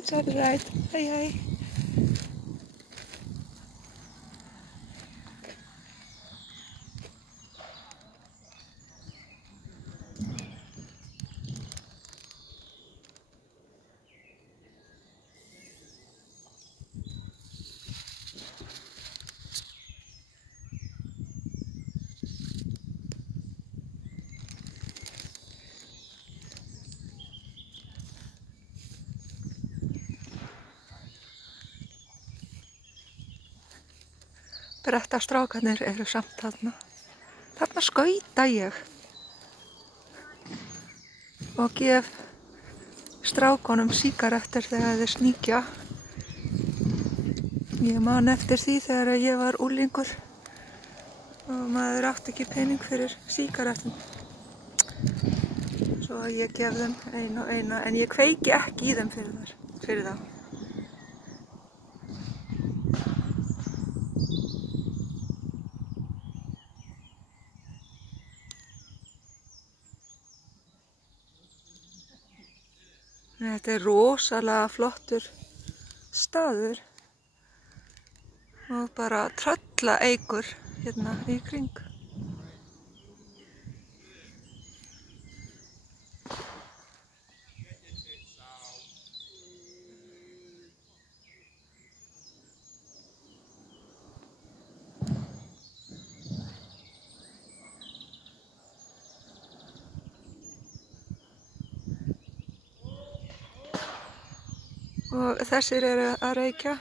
That's all right. Hei hei. Brettastrákarnir eru samt þarna. Þarna skauta ég og gef strákunum sígarettur þegar þeir sníkja. Ég man eftir því þegar ég var unglingur og maður átti ekki pening fyrir sígarettum. Svo ég gef þeim eina og eina, en ég kveiki ekki í þeim fyrir þá. Þetta er rosalega flottur staður og bara tröllaeikur hérna í kring. Og þessir eru að reykja.